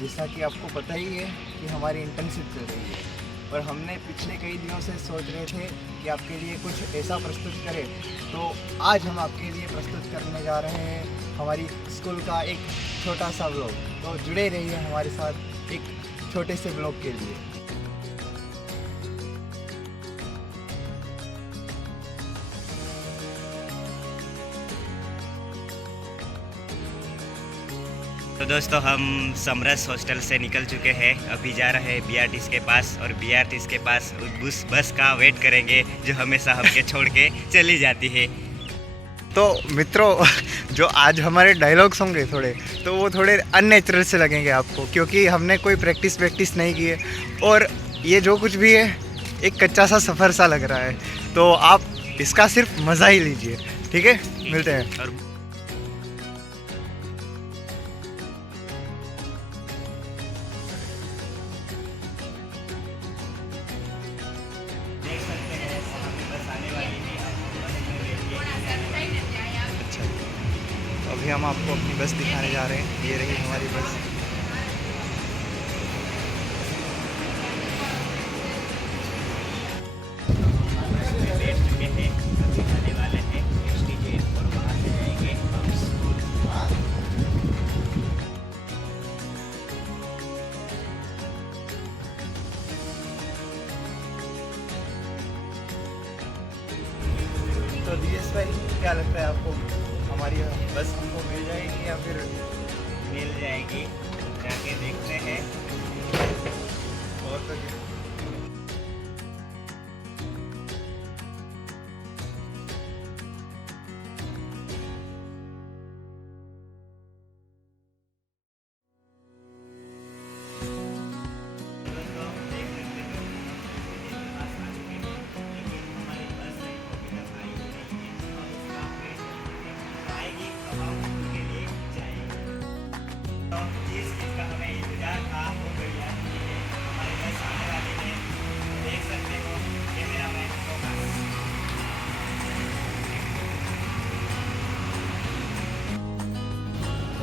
जैसा कि आपको पता ही है कि हमारी इंटर्नशिप चल रही है और हमने पिछले कई दिनों से सोच रहे थे कि आपके लिए कुछ ऐसा प्रस्तुत करें, तो आज हम आपके लिए प्रस्तुत करने जा रहे हैं हमारी स्कूल का एक छोटा सा ब्लॉग। तो जुड़े रहिए हमारे साथ एक छोटे से ब्लॉग के लिए। तो दोस्तों, हम समरस हॉस्टल से निकल चुके हैं। अभी जा रहे हैं बीआरटीएस के पास और बीआरटीएस के पास उस बस का वेट करेंगे जो हमेशा हमके छोड़ के चली जाती है। तो मित्रों, जो आज हमारे डायलॉग्स होंगे तो वो थोड़े अननेचुरल से लगेंगे आपको, क्योंकि हमने कोई प्रैक्टिस नहीं की है और ये जो कुछ भी है एक कच्चा सा सफ़र सा लग रहा है। तो आप इसका सिर्फ मज़ा ही लीजिए, ठीक है? मिलते हैं। और देख सकते हैं वहाँ पे बस आने वाली है। अच्छा, तो अभी हम आपको अपनी बस दिखाने जा रहे हैं। ये रही हमारी बस। बैठ चुके हैं, अभी जाने वाले हैं एसटीजे और वहाँ से जाएंगे हम स्कूल। तो दिनेश भाई, क्या लगता है आपको, हमारी बस हमको मिल जाएगी या फिर? मिल जाएगी, जाके देखते हैं। और तो क्या?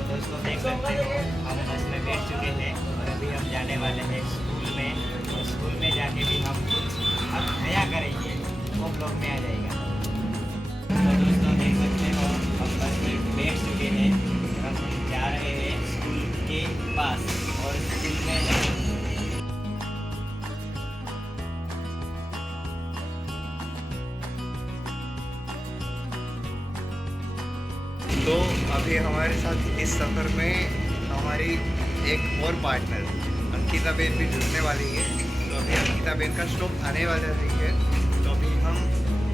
दोस्तों, देख सकते हो हम बस में बैठ चुके हैं और अभी हम जाने वाले हैं स्कूल में। और स्कूल में जाके भी हम कुछ अब नया करेंगे, वो ब्लॉग में आ जाएगा। तो दोस्तों, देख सकते हो हम बस में बैठ चुके हैं, हम जा रहे हैं स्कूल के पास और स्कूल में तो अभी हमारे साथ इस सफ़र में हमारी एक और पार्टनर अंकिता बेन भी जुड़ने वाली है। तो अभी अंकिता बेन का स्टॉप आने वाला रही है, तो अभी हम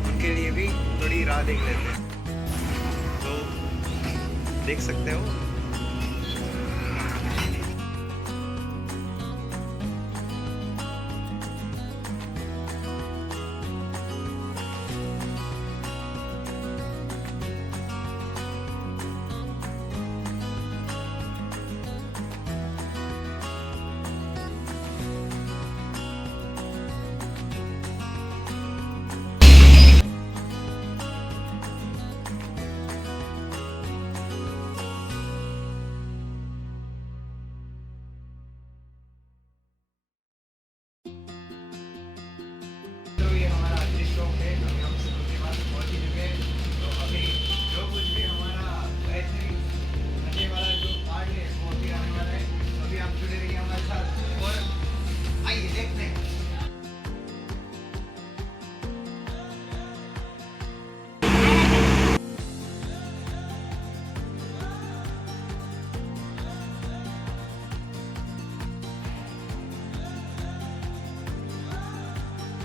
उनके लिए भी थोड़ी राह देख लेते हैं। तो देख सकते हो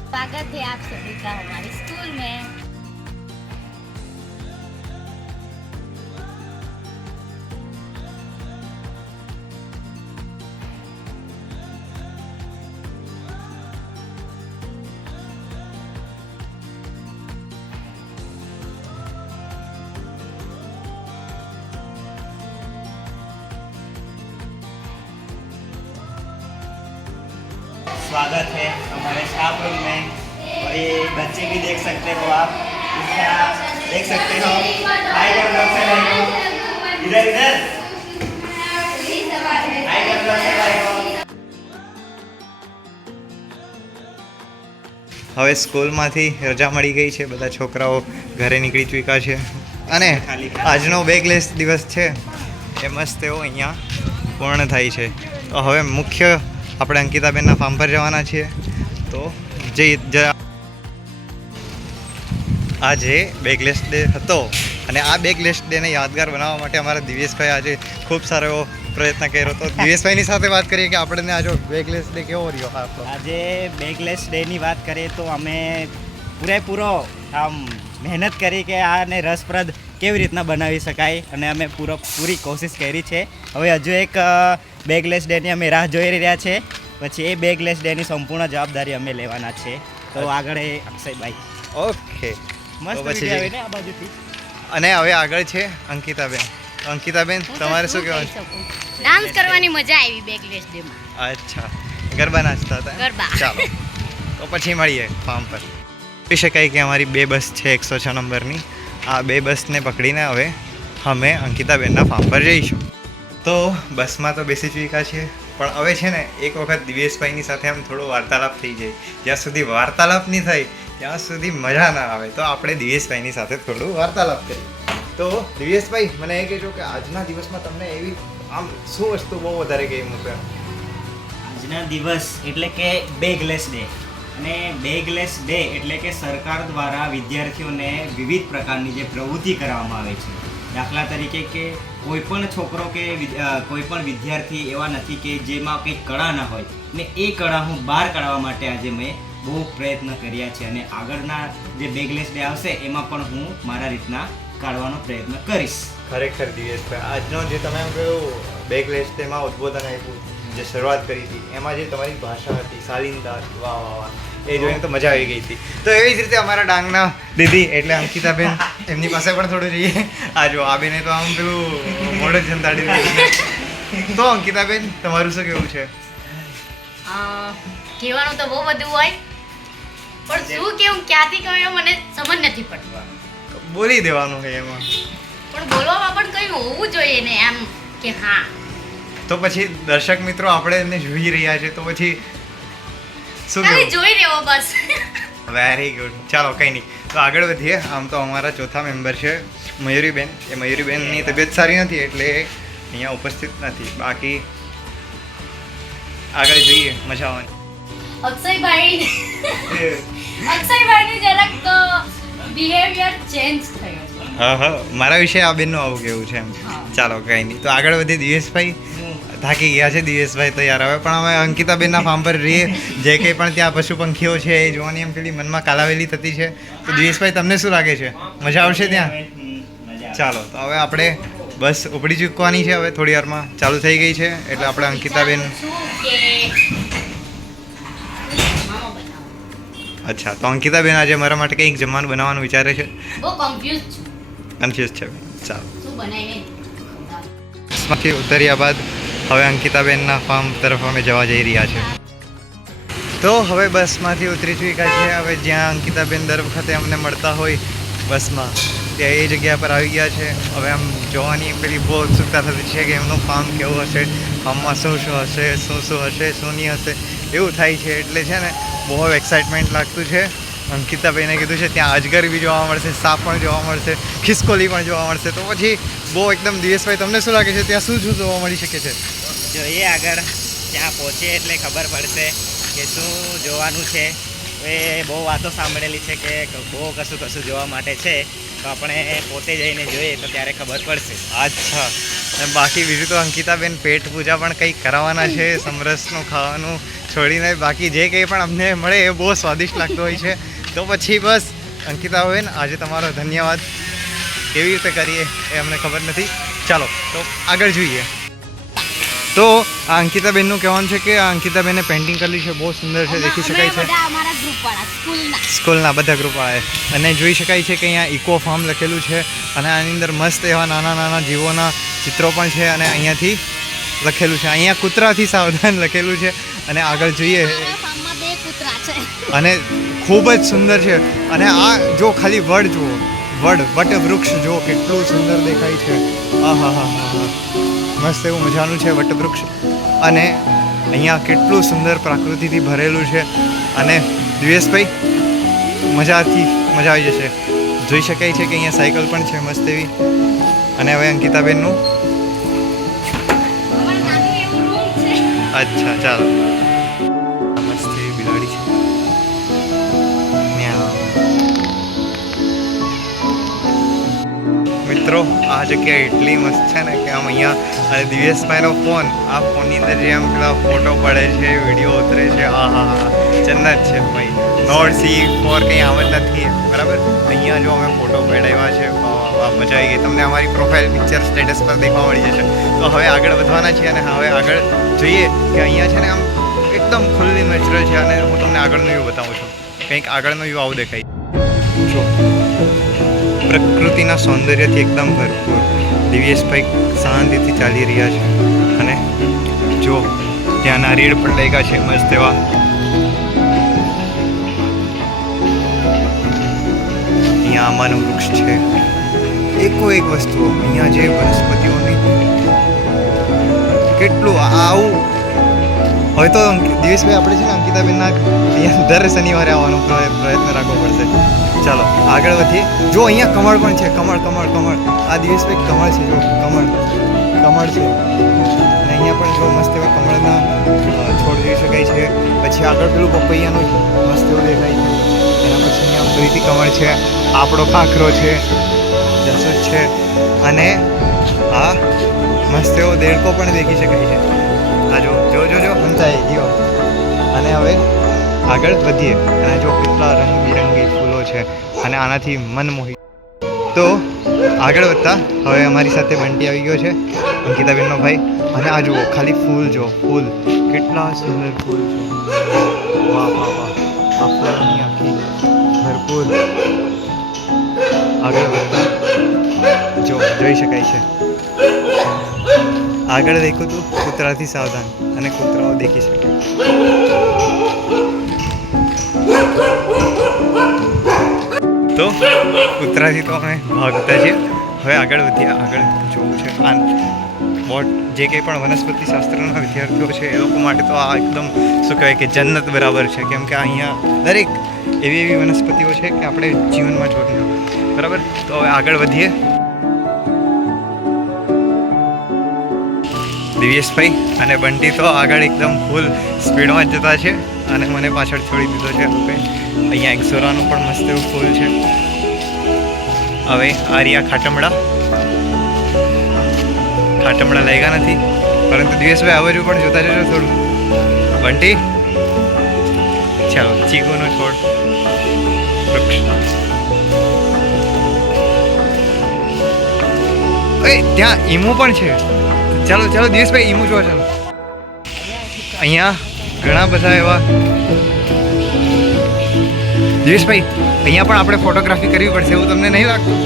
स्वागत है आप सभी का हमारे स्कूल में। स्वागत है हमारे स्टाफ रूम में। और ये बच्चे भी देख सकते हो आप, इसमें आप देख सकते हो। हाय कर लो, इधर इधर हाय कर लो। હવે સ્કૂલમાંથી રજા મળી ગઈ છે, બધા છોકરાઓ ઘરે નીકળી ચૂક્યા છે અને આજનો બેગલેસ દિવસ છે એ મસ્ત એવો અહીંયા પૂર્ણ થાય છે. તો હવે મુખ્ય આપણે અંકિતાબેનના ફાર્મ પર જવાના છીએ. તો આજે બેગલેસ ડે હતો અને આ બેગલેસ ડેને યાદગાર બનાવવા માટે અમારા દિવેશભાઈ આજે ખૂબ સારો એવો પ્રયત્ન કર્યો હતો. દિવેશભાઈની સાથે વાત કરીએ કે આપણને આજે બેગલેસ ડે કેવો રહ્યો આપણો. આજે બેગલેસ ડેની વાત કરીએ તો અમે પૂરેપૂરો આમ મહેનત કરી કે આને રસપ્રદ કેવી રીતના બનાવી શકાય અને અમે પૂરી કોશિશ કરી છે. હવે હજુ એક બેગલેસ ડેની અમે રાહ જોઈ રહ્યા છે, પછી એ બેગલેસ ડેની સંપૂર્ણ જવાબદારી અમે લેવાના છે. તો આગળ એ અક્ષયભાઈ. ઓકે, મસ્ત પછી વિડીયો આવે ને આ બાજુથી. અને હવે આગળ છે અંકિતાબેન. તો અંકિતાબેન તમારે શું કહેવાનું? ડાન્સ કરવાની મજા આવી બેગલેસ ડે માં. અચ્છા, ગરબા નાચતા હતા? ગરબા. ચાલો તો પછી મળીએ ફાર્મ પર. કહી શકાય કે અમારી 2 બસ છે 106 નંબરની. આ 2 બસને પકડીને હવે અમે અંકિતાબેનના ફાર્મ પર જઈશું. તો બસમાં તો બેસી ચૂક્યા છીએ, પણ હવે છે ને એક વખત દિવેશભાઈની સાથે આમ થોડો વાર્તાલાપ થઈ જાય. જ્યાં સુધી વાર્તાલાપ નહીં થાય ત્યાં સુધી મજા ના આવે. તો આપણે દિવેશભાઈની સાથે થોડું વાર્તાલાપ કરીએ. તો દિવેશભાઈ, મને એ કહેજો કે આજના દિવસમાં તમને એવી આમ શું વસ્તુ બહુ વધારે ગમી છે? આજના દિવસ એટલે કે બેગલેસ ડે, અને બેગલેસ ડે એટલે કે સરકાર દ્વારા વિદ્યાર્થીઓને વિવિધ પ્રકારની જે પ્રવૃત્તિ કરવામાં આવે છે. દાખલા તરીકે કે કોઈ પણ છોકરો કે કોઈ પણ વિદ્યાર્થી એવા નથી કે જેમાં કંઈક કળા ના હોય, ને એ કળા હું બહાર કાઢવા માટે આજે મેં બહુ પ્રયત્ન કર્યા છે અને આગળના જે બેગલેસ ડે આવશે એમાં પણ હું મારા રીતના કાઢવાનો પ્રયત્ન કરીશ. ખરેખર દિવેશભાઈ, આજનો જે તમે એમ કહ્યું બેગલેસ ડેમાં ઉદ્બોધન આપ્યું, જે શરૂઆત કરી હતી, એમાં જે તમારી ભાષા હતી શાલીનતા, વાહ વાહ વાહ, એ જોઈને તો મજા આવી ગઈ હતી. તો એવી જ રીતે અમારા ડાંગના દીદી એટલે અંકિતાબેન, એમની પાસે પણ થોડું જઈએ. આ જો આ બેને તો આમ પેલું મોઢ જ જંતાડી દીધું. તો અંકિતાબેન, તમારું શું કહેવું છે? કહેવાનું તો બહુ બધું હોય, પણ શું કેવું ક્યાંથી કહ્યું મને સમજ નથી પડતી. બોલી દેવાનું છે એમાં, પણ બોલવામાં પણ કઈ હોવું જોઈએ ને એમ કે હા. તો પછી દર્શક મિત્રો આપણે એને જોઈ રહ્યા છે, તો પછી શું ખાલી કહેવું? જોઈ રહ્યો બસ. Very good. ચાલો કંઈ નહીં, તો આગળ વધીએ. આમ તો અમારા ચોથા મેમ્બર છે મયુરીબેન. એ મયુરીબેનની તબિયત સારી નથી એટલે અહીંયા ઉપસ્થિત નથી. બાકી આગળ જોઈએ, મજા આવવાની. અક્ષયભાઈની જરાક બિહેવિયર ચેન્જ થયો છે. હા હા, મારા વિશે આ બેનનું આવું કેવું છે એમ. ચાલો કંઈ નહીં, તો આગળ વધીએ. દિવેશભાઈ થાકી ગયા છે દિવેશભાઈ તો યાર. હવે પણ અમે અંકિતાબેનના ફાર્મ પર રહીએ. જે કંઈ પણ ત્યાં પશુ પંખીઓ છે એ જોવાની એમ પેલી મનમાં કાલાવેલી થતી છે. તો દિવેશભાઈ, તમને શું લાગે છે, મજા આવશે ત્યાં? ચાલો, તો હવે આપણે બસ ઉપડી ચૂકવાની છે. હવે થોડી વારમાં ચાલુ થઈ ગઈ છે એટલે આપણે અંકિતાબેન. અચ્છા, તો અંકિતાબેન આજે મારા માટે કંઈક જમવાનું બનાવવાનું વિચારે છે? બહુ કન્ફ્યુઝ છું કન્ફ્યુઝ છે. ચાલો, શું બનાવીને. બસમાંથી ઉતર્યા બાદ હવે અંકિતાબેનના ફાર્મ તરફ અમે જવા જઈ રહ્યા છે. તો હવે બસમાંથી ઉતરી ચૂક્યા છે. હવે જ્યાં અંકિતાબેન દર વખતે અમને મળતા હોય બસમાં, ત્યાં એ જગ્યા પર આવી ગયા છે. હવે આમ જોવાની પેલી બહુ ઉત્સુકતા થતી છે કે એમનું ફાર્મ કેવું હશે, ફાર્મમાં શું શું હશે, શું હશે, શું નહીં હશે, એવું થાય છે. એટલે છે ને બહુ એક્સાઇટમેન્ટ લાગતું છે. અંકિતાબેને કીધું છે ત્યાં અજગર બી જોવા મળશે, સાપ પણ જોવા મળશે, ખિસકોલી પણ જોવા મળશે. તો પછી બહુ એકદમ દિવેશભાઈ, તમને શું લાગે છે ત્યાં શું શું જોવા મળી શકે છે? જોઈએ આગળ ત્યાં પહોંચીએ એટલે ખબર પડશે કે શું જોવાનું છે. એ બહુ વાતો સાંભળેલી છે કે બહુ કશું જોવા માટે છે, તો આપણે પોતે જઈને જોઈએ તો ત્યારે ખબર પડશે. અચ્છા, અને બાકી બીજું તો અંકિતાબેન પેટ પૂજા પણ કંઈક કરાવવાના છે. સમરસનું ખાવાનું છોડીને બાકી જે કંઈ પણ અમને મળે એ બહુ સ્વાદિષ્ટ લાગતું હોય છે. તો પછી બસ અંકિતાબેન, આજે તમારો ધન્યવાદ. કેવી રીતે કરીએ એ અમને ખબર નથી. ચાલો તો આગળ જોઈએ. તો આ અંકિતાબેનનું કહેવાનું છે કે આ અંકિતાબેને પેઇન્ટિંગ કરેલી છે, બહુ સુંદર છે, દેખી શકાય છે. અમારા ગ્રુપવાળા સ્કૂલના બધા ગ્રુપવાળાએ. અને જોઈ શકાય છે કે અહીંયા ઇકો ફાર્મ લખેલું છે અને આની અંદર મસ્ત એવા નાના નાના જીવોના ચિત્રો પણ છે અને અહીંયાથી લખેલું છે. અહીંયા કૂતરાથી સાવધાન લખેલું છે. અને આગળ જોઈએ ફાર્મમાં 2 કૂતરા છે અને ખૂબ જ સુંદર છે. અને આ જો ખાલી વડ જુઓ, વટવૃક્ષ જુઓ કેટલું સુંદર દેખાય છે. હા હા હા હા, મસ્ત એવું મજાનું છે વટવૃક્ષ. અને અહીંયા કેટલું સુંદર પ્રકૃતિથી ભરેલું છે. અને દિવેશભાઈ મજા આવી જશે. જોઈ શકાય છે કે અહીંયા સાયકલ પણ છે મસ્ત એવી. અને હવે અંકિતાબેનનું અમારું નાનું એવું રૂમ છે. અચ્છા ચાલો. મસ્ત એવી બિલાડી છે. મિત્રો આ જગ્યા એટલી મસ્ત છે ને કે આમ અહીંયા અને દિવેશભાઈનો ફોન આ ફોનની અંદર જે આમ પેલા ફોટો પડે છે વિડીયો ઉતરે છે આહા જન્નત છે ભાઈ. નોટ સી ફોર કંઈ આમ જ નથી બરાબર. અહીંયા જો અમે ફોટો પડાવ્યા છે મજા આવી ગઈ. તમને અમારી પ્રોફાઇલ પિક્ચર સ્ટેટસ પર દેખવા મળી જશે. તો હવે આગળ વધવાના છીએ અને હવે આગળ જોઈએ કે અહીંયા છે ને આમ એકદમ ખુલ્લી નેચરલ છે. અને હું તમને આગળનો વ્યૂ બતાવું છું. કંઈક આગળનો વ્યૂ આવું દેખાય જો પ્રકૃતિના સૌંદર્યથી એકદમ ભરપૂર. દિવ્યેશભાઈ શાંતિથી ચાલી રહ્યા છે. અને જો ત્યાં નારિયેળ પણ લાગ્યા છે મસ્ત એવા. અહીંયા આંબાનું વૃક્ષ છે. એકો એક વસ્તુઓ અહીંયા જે વનસ્પતિઓની કેટલું આવું. હવે તો દિવેશભાઈ આપણે છે ને અંકિતાબેનના અહીંયા દર શનિવારે આવવાનો પ્રયત્ન રાખવો પડશે. ચાલો આગળ વધીએ. જો અહીંયા કમળ પણ છે. કમળ આ દિવેશભાઈ કમળ છે. જો કમળ છે. અને અહીંયા પણ જો મસ્ત એવા કમળના છોડ જોઈ શકાય છે. પછી આગળ પેલું પપૈયાનું મસ્ત એવું દેખાય છે. એના પછી અહીંયા ફરીથી કમળ છે. આપણો કાંકરો છે. જસૂદ છે. અને આ મસ્ત એવો દેડકો પણ દેખી શકાય છે. આ જો હંતાઈ ગયો. અને હવે આગળ વધીએ. અને જો કેટલા રંગબેરંગી ફૂલો છે. અને આનાથી મન મોહી. તો આગળ વધતા હવે અમારી સાથે બંટી આવી ગયો છે અંકિતાબેનનો ભાઈ. અને આ જુઓ ખાલી ફૂલ કેટલા સુંદર ફૂલ છે. વાહ આ ફૂલોની આખી ભરપૂર. આગળ વધતા જોઈ શકાય છે. આગળ દેખું તું કૂતરાથી સાવધાન. અને કૂતરાઓ દેખી શકે. તો કૂતરાથી તો અમે ભાગતા છીએ. હવે આગળ વધીએ. આગળ જોવું છે જે કંઈ પણ વનસ્પતિ શાસ્ત્રના વિદ્યાર્થીઓ છે એ લોકો માટે તો આ એકદમ શું કહેવાય કે જન્નત બરાબર છે. કેમ કે અહીંયા દરેક એવી વનસ્પતિઓ છે કે આપણે જીવનમાં જોઈ બરાબર. તો હવે આગળ વધીએ. દિવ્યેશભાઈ અને બંટી તો આગળ એકદમ ફૂલ સ્પીડમાં જ જતા છે. અને મને પાછળ છોડી દીધો છે. અહીંયા એક સોરાનું પણ મસ્ત એવું ફૂલ છે. હવે આર્યા ખાટમડા લાગ્યા નથી. પરંતુ દિવેશભાઈ આ બાજુ પણ જોતા જજો થોડું. બંટી ચાલો ચીકુનો છોડ વૃક્ષ. ત્યાં ઈમુ પણ છે. ચાલો દિવેશભાઈ ઈમુ જોવા ચાલો. અહીંયા ઘણા બધા એવા દિવેશભાઈ અહીંયા પણ આપણે ફોટોગ્રાફી કરવી પડશે એવું તમને નહીં લાગતું?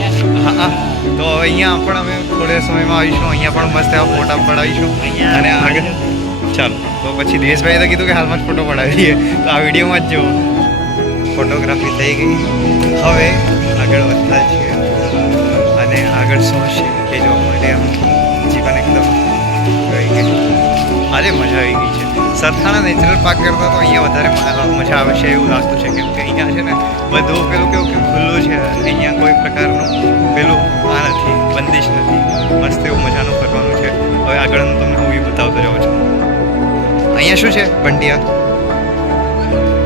હા તો અહીંયા પણ અમે થોડા સમયમાં આવીશું. અહીંયા પણ મસ્ત એવા ફોટા પડાવીશું. અને આગળ ચાલો તો પછી દિવેશભાઈએ તો કીધું કે હાલમાં જ ફોટો પડાવીએ. તો આ વિડીયોમાં જ જુઓ ફોટોગ્રાફી થઈ ગઈ. હવે આગળ વધતા છીએ. અને આગળ શું હશે એ જોવા માટે આમ જીવન એકદમ આજે મજા આવી ગઈ છે. સરથાણા નેચરલ પાર્ક કરતાં તો અહીંયા વધારે મજા આવશે એવું લાગતું છે. કેમ કે અહીંયા છે ને બધું પેલું કેવું કે ખુલ્લું છે. અહીંયા કોઈ પ્રકારનું પેલું આ નથી, બંદિશ નથી. મસ્ત એવું મજાનું ફરવાનું છે. હવે આગળનું તમને હું એ બતાવતો જાઉં છું. અહીંયા શું છે બંટિયા?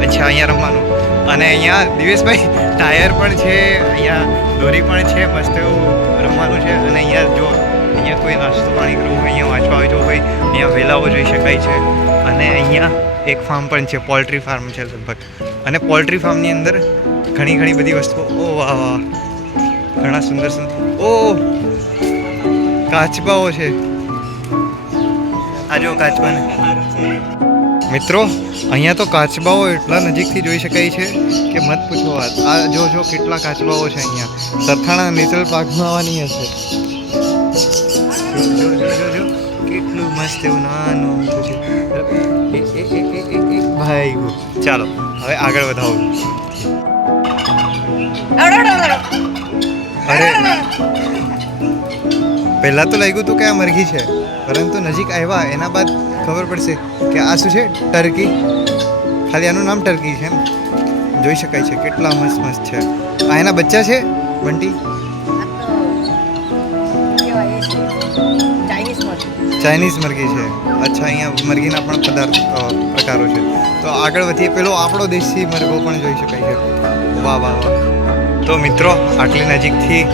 અચ્છા અહીંયા રમવાનું. અને અહીંયા દિવેશભાઈ ટાયર પણ છે. અહીંયા દોરી પણ છે. મસ્ત એવું રમવાનું છે. અને અહીંયા જો અહીંયા કોઈ નાસ્તો પાણી કરવું હોય, અહીંયા વાંચવા આવી જવું હોય, અહીંયા વેલાઓ જોઈ શકાય છે. અને અહીંયા એક ફાર્મ પણ છે. પોલ્ટ્રી ફાર્મ છે લગભગ. અને પોલ્ટ્રી ફાર્મની અંદર ઘણી બધી વસ્તુઓ. ઓ વાહ ઘણા સુંદર કાચબાઓ છે. આ જો કાચબાને મિત્રો અહીંયા તો કાચબાઓ એટલા નજીકથી જોઈ શકાય છે કે મત પૂછો વાત. આ જો કેટલા કાચબાઓ છે અહીંયા. સરથાણા નેચરલ પાર્કમાં આવવાની હશે. જો કેટલું મસ્ત એવું નાનું છે ભાઈ. ચાલો હવે આગળ વધાવો. અરે પહેલાં તો લાગ્યું હતું કે આ મરઘી છે, પરંતુ નજીક આવ્યા એના બાદ ખબર પડશે કે આ શું છે, ટર્કી. ખાલી આનું નામ ટર્કી છે એમ. જોઈ શકાય છે કેટલા મસ્ત મસ્ત છે. આ એના બચ્ચા છે બંટી. ચાઇનીઝ મરઘી છે. અચ્છા, અહીંયા મરઘીના પણ પ્રકારો છે. તો આગળ વધીએ. પેલો આપણો દેશી મરઘો પણ જોઈ શકાય છે. વાહ વાહ વાહ. તો મિત્રો, આટલી નજીકથી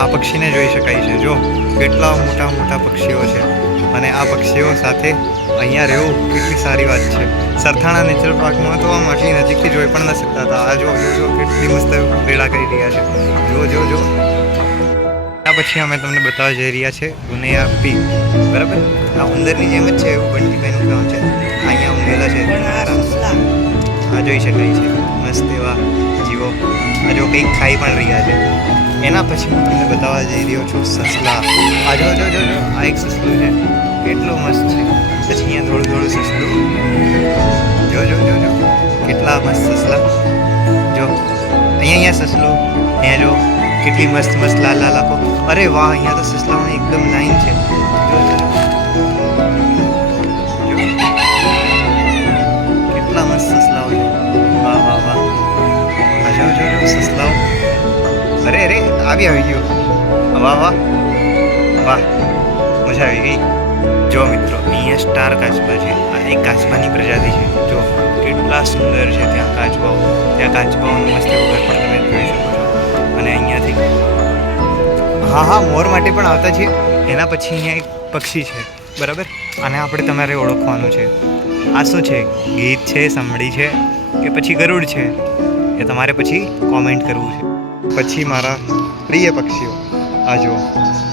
આ પક્ષીને જોઈ શકાય છે. જો કેટલા મોટા મોટા પક્ષીઓ છે. અને આ પક્ષીઓ સાથે અહીંયા રહેવું કેટલી સારી વાત છે. સરથાણા નેચરલ પાર્કમાં તો આમ આટલી નજીકથી જોઈ પણ ન શકતા હતા. આ જો કેટલી મસ્ત વેળા કરી રહ્યા છે. જો આ પછી અમે તમને બતાવવા જઈ રહ્યા છે ગુનેયા પીક. બરાબર, આ ઉંદરની જેમ જ છે એવું બંટીભાઈનું કામ છે. અહીંયા ઊંઘેલા છે આ જોઈ શકાય છે. મસ્ત એવા જીવો. આ જો કંઈક ખાઈ પણ રહ્યા છે. એના પછી હું તમને બતાવવા જઈ રહ્યો છું સસલા. આ જો આ એક સસલું છે. કેટલું મસ્ત છે. પછી અહીંયા થોડું સસલું. જો કેટલા મસ્ત સસલા. જો અહીંયા સસલું. અહીંયા જો કેટલી મસ્ત લાલ આંખો. અરે વાહ, અહીંયા તો સસલાઓની એકદમ લાઈન છે. જો કેટલા મસ્ત સસલાઓ છે. વાહ આ જો સસલાઓ. અરે આવી ગયું. વાહ મજા આવી ગઈ. જો મિત્રો, અહીંયા સ્ટાર કાચબા છે. આ એક કાચબાની પ્રજાતિ છે. જો કેટલા સુંદર છે. ત્યાં કાચબાઓનું મસ્ત ઘર પણ તમે જોઈ શકો છો. અને અહીંયાથી હા મોર માટે પણ આવતા છે. એના પછી અહીંયા એક પક્ષી છે. બરાબર, આને આપણે તમારે ઓળખવાનું છે. આ શું છે? ગીધ છે, સમડી છે કે પછી ગરુડ છે? એ તમારે પછી કોમેન્ટ કરવું છે. પછી મારા પ્રિય પક્ષીઓ. આ જો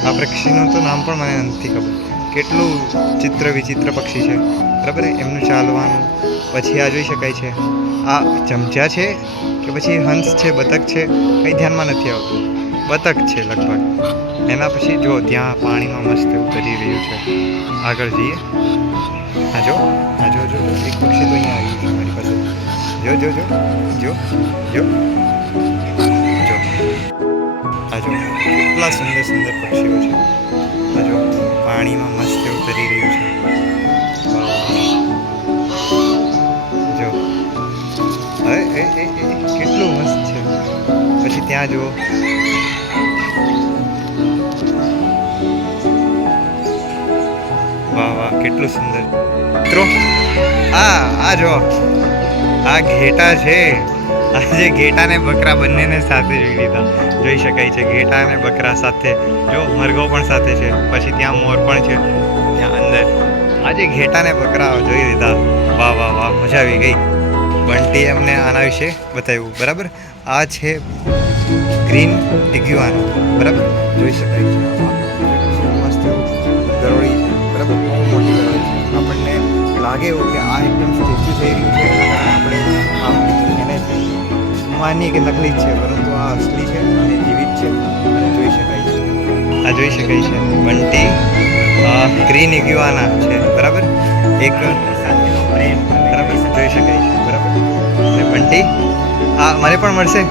આ પક્ષીનું તો નામ પણ મને નથી ખબર. કેટલું વિચિત્ર પક્ષી છે. બરાબર, એમનું ચાલવાનું. પછી આ જોઈ શકાય છે. આ ચમચા છે કે પછી હંસ છે, બતક છે, કંઈ ધ્યાનમાં નથી આવતું. બતક છે લગભગ. એના પછી જો ત્યાં પાણીમાં મસ્ત એવું કરી રહ્યું છે. આગળ જઈએ. આ જો એક પક્ષી તો અહીંયા આવી ગયું મારી પાસે. જો આ જો કેટલા સુંદર પક્ષીઓ છે. આ જો પાણીમાં મસ્ત એવું કરી રહ્યું છે. જો કેટલું મસ્ત છે. પછી ત્યાં જુઓ. વાહ કેટલું સુંદર. મિત્રો, આ જો આ ઘેટા છે. આજે ઘેટા ને બકરા બંનેને સાથે જોઈ લીધા. જોઈ શકાય છે ઘેટા અને બકરા સાથે. જો મરઘો પણ સાથે છે. પછી ત્યાં મોર પણ છે ત્યાં અંદર. આજે ઘેટા ને બકરા જોઈ લીધા. વાહ મજા આવી ગઈ. બંટી એમને આના વિશે બતાવ્યું. બરાબર, આ છે ગ્રીન ઇગ્યુઆના. બરાબર, જોઈ શકાય છે. મસ્ત ગરોળી છે. બરાબર, બહુ મોટી ગરોળી છે. આપણને લાગે એવું કે આ એકદમ સ્ટેચ્યુ થઈ રહ્યું છે. એના કારણે આપણે એને માનીએ કે નકલી જ છે, પરંતુ આ અસલી છે અને જીવિત છે. અને જોઈ શકાય છે. આ જોઈ શકાય છે બંટી ગ્રીન ઇગ્યુઆના છે. બરાબર, એક બરાબર જોઈ શકાય છે. બરાબર, અને બંટી મને પણ મળશે.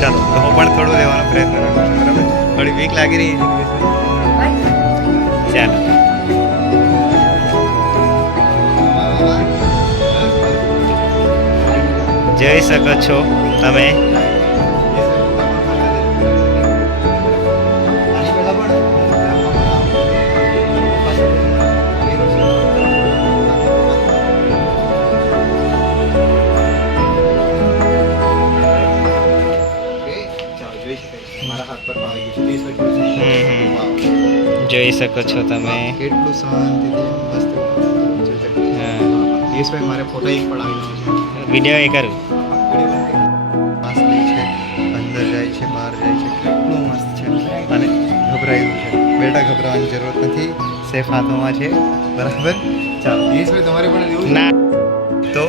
ચાલો, તો હું પણ થોડું લેવાનો પ્રયત્ન કરું છું. બરાબર, થોડી વીક લાગી રહી છે. ચાલો. જોઈ શકો છો તમે. જોઈ શકો છો તમે. કેટલું શાંતિથી મસ્ત. યશભાઈ, મારે ફોટો એક પડાવેલો છે. વિડીયો એ કરું. માસલી છે, અંદર જાય છે, બહાર જાય છે. કેટલું મસ્ત છે. અને ગભરાયું છે. બેટા, ગભરાવાની જરૂરત નથી. સેફ હાથોમાં છે. બરાબર, ચાલો. યશભાઈ, તમારે પણ એવું ના. તો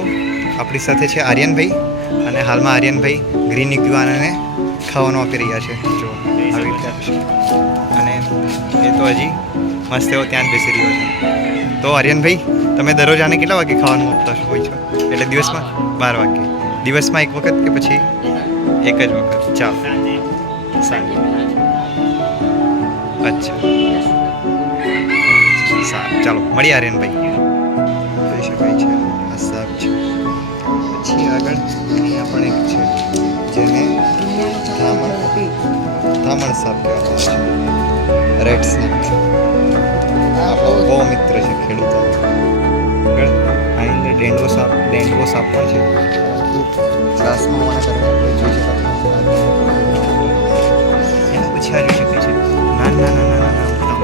આપણી સાથે છે આર્યનભાઈ. અને હાલમાં આર્યનભાઈ ગ્રીન ઇગ્યુઆનાને ખાવાનું આપી રહ્યા છે. જો આવી રીતે આપશે. અને એ તો હજી મસ્ત એવો ત્યાં જ બેસી રહ્યો છે. તો આર્યનભાઈ, તમે દરરોજ આને કેટલા વાગે ખાવાનું આપતા હોય છો? એટલે દિવસમાં 12 વાગે. દિવસમાં એક વખત કે પછી એક જ વખત? ચાલો, સાંજે. અચ્છા, સારું. ચાલો, મળીએ આર્યનભાઈ. શકાય છે. આ સાપ છે. પછી આગળ અહીંયા પણ એક છે જેને ધામણ સાપ કહેવામાં આવે છે. રેડ સ્નેક આપણો બહુ મિત્ર છે ખેડૂતો. આગળ આની અંદર ડેન્ડવો સાપ પણ છે. ગ્લાસમાં હોવાના કારણે આપણે જોઈ શકાતા નથી. એના પછી આ જોઈ શકાય છે નાના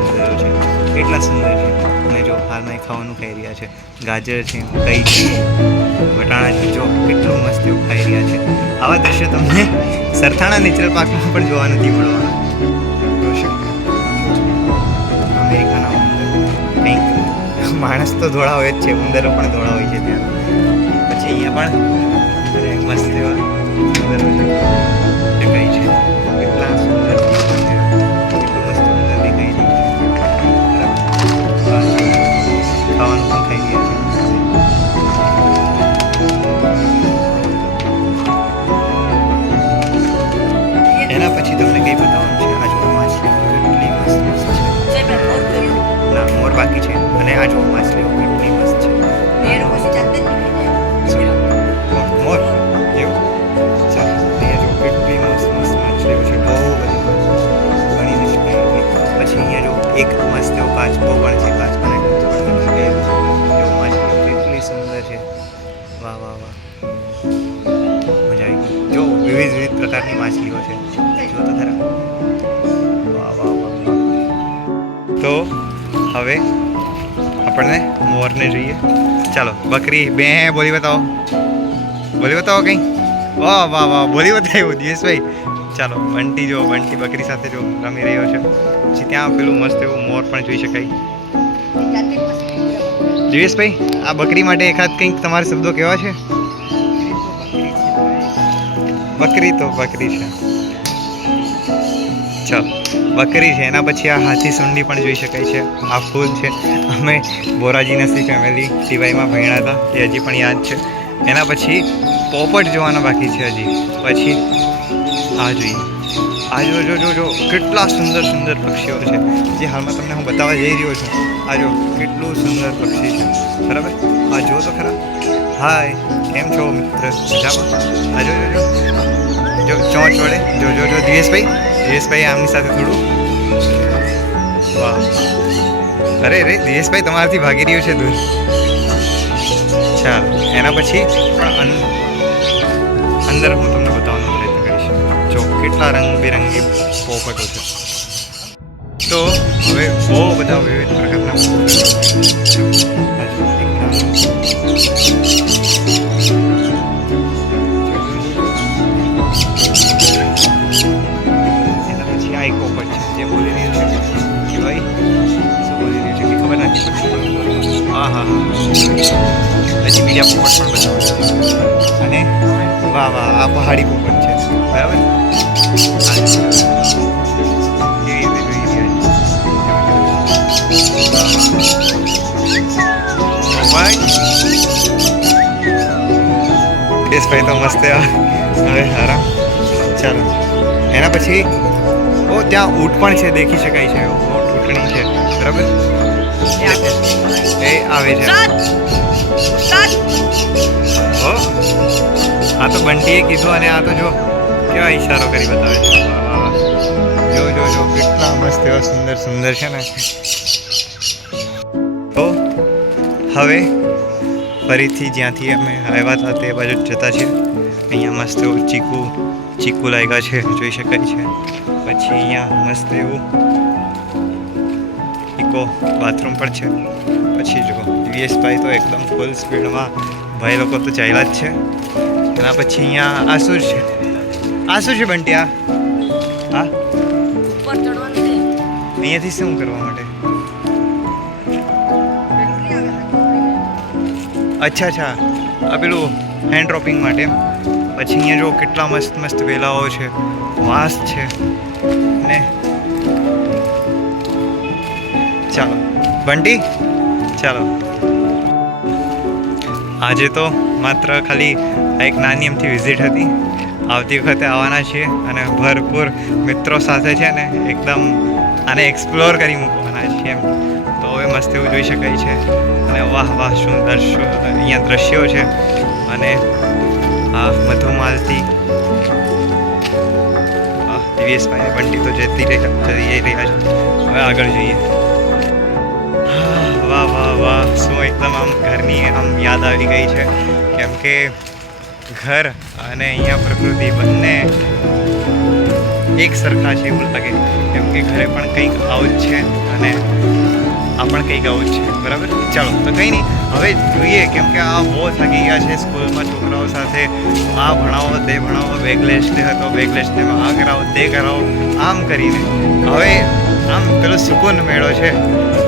ઉંદરો છે. કેટલા સુંદર છે. અને જો હાલમાં એ ખાવાનું ખાઈ રહ્યા છે. ગાજર છે, મકાઈ છે, વટાણા છે. જો કેટલું મસ્ત એવું ખાઈ રહ્યા છે. આવા દ્રશ્ય તમને સરથાણા નેચરલ પાર્કમાં પણ જોવા નથી મળવાના. અમેરિકાના ઉંદર કંઈક માણસ તો ધોળા હોય જ છે, ઉંદરો પણ ધોળા હોય છે ત્યાં. પછી અહીંયા પણ અરે મસ્ત એવા ઉંદરો છે. કઈ છે કેટલા સુંદર કેટલું મસ્ત ઉંદર દેખાઈ રહ્યું છે. ખાવાનું પણ ખાઈ રહ્યા છે. એના પછી તમને કંઈ બતાવવાનું છે. આ જો માછલીઓ કેટલી મસ્ત છે. ના, મોર બાકી છે. અને આ જો માછલીઓ કેટલી મસ્ત છે. મોર એવું ચાલો અહીંયા જો કેટલી મસ્ત માછલીઓ છે. બહુ બધી ગણી નથી શકાય એટલી. પછી અહીંયા જો એક મસ્ત એવો કાચબો પણ છે. કાચબાને જો માછલીઓ કેટલી સુંદર છે. વાહ વાહ વાહ, મજા આવી ગઈ. જો વિવિધ પ્રકારની માછલીઓ છે. જો તો ખરા. વાહ વાહ વાહ. તો હવે આપણને મોરને જોઈએ. ચાલો બકરી બે બોલી બતાવો કંઈ. વાહ વાહ વાહ, બોલી બતાવ્યું દિયેશભાઈ. ચાલો બંટી બકરી સાથે જો રમી રહ્યો છે. પછી ત્યાં પેલું મસ્ત એવું મોર પણ જોઈ શકાય. દિયેશભાઈ, આ બકરી માટે એકાદ કંઈક તમારા શબ્દો કેવા છે? બકરી તો બકરી છે. ચાલો બકરી છે. એના પછી આ હાથી સુંડી પણ જોઈ શકાય છે. આ ફૂલ છે. અમે બોરાજી નસી ફેમિલી ટીવાયમાં ભણ્યા હતા, એ હજી પણ યાદ છે. એના પછી પોપટ જોવાના બાકી છે હજી. પછી આ જોઈએ. આ જો કેટલા સુંદર પક્ષીઓ છે જે હાલમાં તમને હું બતાવવા જઈ રહ્યો છું. આ જો કેટલું સુંદર પક્ષી છે. બરાબર, આ જો તો ખરા. હાય, કેમ છો મિત્ર? મજામાં? આ જો ચોંચ વડે જો દિયેશભાઈ આમની સાથે થોડું. વાહ, અરે દિયેશભાઈ તમારાથી ભાગી રહ્યું છે દૂર. ચાલો એના પછી પણ અંદર હું તમને બતાવવાનો પ્રયત્ન કરીશ. જો કેટલા રંગબેરંગી પોપટો છે. તો હવે બહુ બધા વિવિધ પ્રકારના એક પોપટ છે જે બોલી રહ્યું છે કે ભાઈ શું બોલી રહ્યું છે કે ખબર નથી. હા હજી બીજા પોપટ પણ બતાવે છે. અને વાહ આ પહાડી પોપટ છે. બરાબર, કેવી રીતે જોઈ રહ્યા છે દેશભાઈ તો મસ્ત. હવે આરામ. ચાલો એના પછી ત્યાં ઊંટ પણ છે, દેખી શકાય છે. ઊંટણી છે. બરાબર, એ આવે છે. આ તો બંટીએ કીધું અને આ તો જો કેવા ઈશારો કરી બતાવે છે. જો કેટલા મસ્ત એવા સુંદર છે ને. તો હવે ફરીથી જ્યાંથી અમે આવ્યા હતા તે બાજુ જતા છીએ. અહીંયા મસ્ત એવું ચીકુ લાગ્યા છે, જોઈ શકાય છે. પછી અહીંયા મસ્ત એવું ઇકો બાથરૂમ પણ છે. પછી જો દિયેશભાઈ તો એકદમ ફૂલ સ્પીડમાં, ભાઈ લોકો તો ચાલ્યા જ છે. એના પછી અહીંયા આ શું છે બંટી? હા, અહીંયાથી શું કરવા માટે? અચ્છા, આ પેલું હેન્ડ ડ્રોપિંગ માટે. પછી અહીંયા જો કેટલા મસ્ત વેલાઓ છે, વાંસ છે ને. ચાલો બંટી, ચાલો. આજે તો માત્ર ખાલી એક નાની એમથી વિઝિટ હતી. આવતી વખતે આવવાના છીએ અને ભરપૂર મિત્રો સાથે છે ને એકદમ આને એક્સપ્લોર કરી મૂકવાના છીએ એમ. તો હવે મસ્ત એવું જોઈ શકાય છે. અને વાહ વાહ શું અહીંયા દ્રશ્યો છે. અને આ મધુમાલતી દિવેશભાઈ બંટી તો જઈ રહ્યા છે. હવે આગળ જોઈએ. વાહ વાહ વાહ શું એકદમ આમ ઘરની આમ યાદ આવી ગઈ છે. કેમ કે ઘર અને અહીંયા પ્રકૃતિ બંને એક સરખા છે એવું લાગે. કેમ કે ઘરે પણ કંઈક આવું જ છે અને આ પણ કંઈક આવું જ છે. બરાબર, ચાલો તો કંઈ નહીં, હવે જોઈએ. કેમ કે આ બહુ થાકી ગયા છે સ્કૂલમાં છોકરાઓ સાથે. આ ભણાવો તે ભણાવો, બેગલેસ ડે હતો, બેગલેસ ડેમાં આ કરાવો તે કરાવો, આમ કરીને હવે આમ પેલો સુકૂન મેળો છે.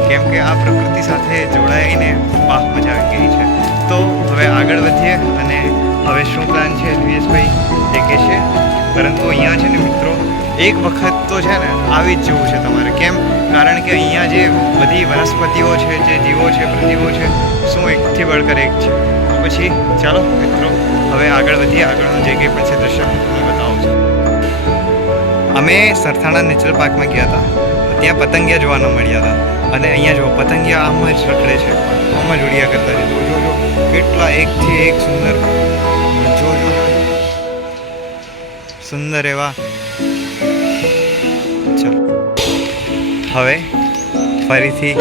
કેમ કે આ પ્રકૃતિ સાથે જોડાઈને વાહ મજા આવી ગઈ છે. તો હવે આગળ વધીએ અને હવે શું પ્લાન છે દિવેશભાઈ તે કહેશે. પરંતુ અહીંયા છે ને મિત્રો, એક વખત તો છે ને આવી જ જવું છે તમારે. કેમ? કારણ કે અહીંયા જે બધી વનસ્પતિઓ છે, જે જીવો છે, પ્રજીવો છે, શું એકથી બળકર એક છે. તો પછી ચાલો મિત્રો હવે આગળ વધીએ. આગળનું જે કંઈ પણ છે દ્રશ્ય તમને બતાવું છું. અમે સરથાણા નેચરલ પાર્કમાં ગયા હતા. ત્યાં પતંગિયા જોવા ન મળ્યા હતા. અને અહીંયા જો પતંગિયા આમ જ રખડે છે, આમ જ ઉડિયા કરતા છે. જો કેટલા એકથી એક સુંદર, જો સુંદર એવા. ચાલો હવે ફરીથી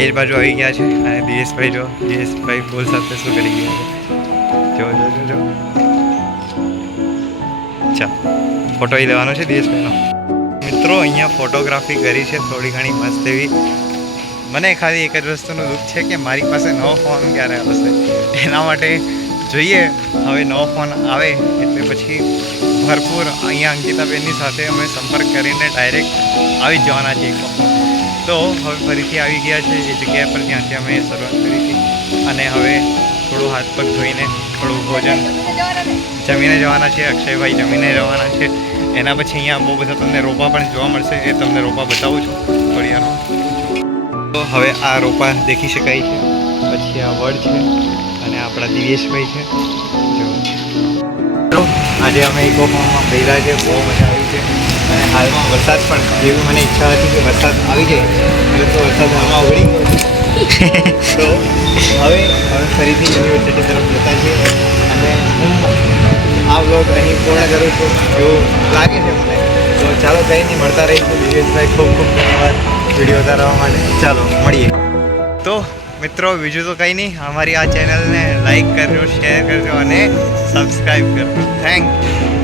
એ જ બાજુ આવી ગયા છે. અને દિવેશભાઈ બોલ સાથે શું કરી ગયા છે. જો ચાલો ફોટો લેવાનો છે દિવેશભાઈનો. મિત્રો અહીંયા ફોટોગ્રાફી કરી છે થોડી ઘણી મસ્ત એવી. મને ખાલી એક જ વસ્તુનું દુઃખ છે કે મારી પાસે નવો ફોન ક્યારે આવશે. એના માટે જોઈએ હવે નવો ફોન આવે એટલે પછી ભરપૂર અહીંયા અંકિતાબેનની સાથે અમે સંપર્ક કરીને ડાયરેક્ટ આવી જ જવાના છીએ. તો હવે ફરીથી આવી ગયા છે એ જગ્યા પર જ્યાંથી અમે શરૂઆત કરી હતી. અને હવે થોડું હાથ પગ ધોઈને થોડું ભોજન જમીને જવાના છે. અક્ષયભાઈ જમીને જવાના છે. એના પછી અહીંયા બહુ બધા તમને રોપા પણ જોવા મળશે. એ તમને રોપા બતાવું છું થોડી વારમાં. તો હવે આ રોપા દેખી શકાય છે. પછી આ વડ છે અને આપણા દિવેશભાઈ છે. જો આજે અમે ઇકો ફોર્મમાં ફર્યા છે, બહુ મજા આવી છે. અને હાલમાં વરસાદ પણ, જેવી મને ઈચ્છા હતી કે વરસાદ આવી જાય, પરંતુ વરસાદ હાલમાં ઉગડી ગયો. તો હવે ફરીથી યુનિવર્સિટી તરફ જતા છીએ. અને હું આ વ્લોગ અહીં પૂર્ણ કરું છું એવું લાગે છે મને. તો ચાલો કંઈ નહીં, મળતા રહીશું. દિવેશભાઈ ખૂબ ખૂબ ધન્યવાદ વિડીયો ઉતારવા માટે. ચાલો મળીએ. તો મિત્રો બીજું તો કંઈ નહીં, અમારી આ ચેનલને લાઈક કરજો, શેર કરજો અને સબસ્ક્રાઈબ કરજો. Thank you.